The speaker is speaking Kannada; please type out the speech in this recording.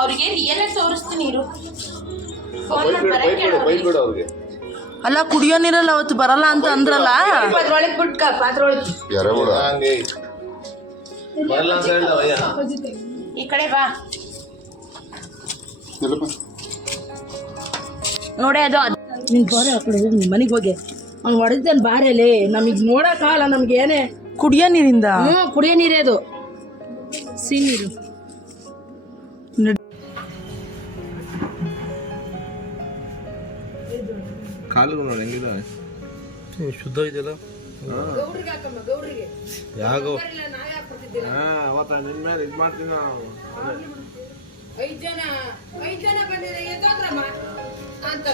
ಅವ್ರಿಗೆ ರಿಯಲ್ ಆಗಿ ತೋರಿಸ್ತೀನಿ ಇರು. ಅಲ್ಲ ಕುಡಿಯೋ ನೀರಲ್ಲ ಅವತ್ತು ಬರಲ್ಲ ಅಂತ ಅಂದ್ರಲ್ಲ. ಅದ್ರೊಳಗೆ ಬಿಟ್ಕ ಪಾತ್ರೊಳಗೆ ಈ ಕಡೆ ಬಾ ನೋಡಿ. ಅದು ನಿನ್ ಬಾರೆ ಆ ಕಡೆ ಹೋಗಿ ಮನೆಗೆ ಹೋಗಿ ಅವ್ನು ಹೊಡೆದೇನು ಬಾರೇಲಿ. ನಮಗೆ ನೋಡೋಕ್ಕಾಗಲ್ಲ ನಮ್ಗೆ ಏನೇ. ಕುಡಿಯೋ ನೀರಿಂದ ಕುಡಿಯೋ ನೀರೇ ಅದು, ಸಿಹಿ ನೀರು. ಕಾಲು ನೋಡಿ ಹೆಂಗಿದಾವೆ, ಶುದ್ಧ ಇದೆಯಲ್ಲ. ಯಾಗೋ ಅವತ್ತ ನಿನ್ನ ಮೇಲೆ ಇದು ಮಾಡ್ತೀನಿ ನಾವು. 5 ಜನ ಬಂದಿದ್ರೆ ಅಂತ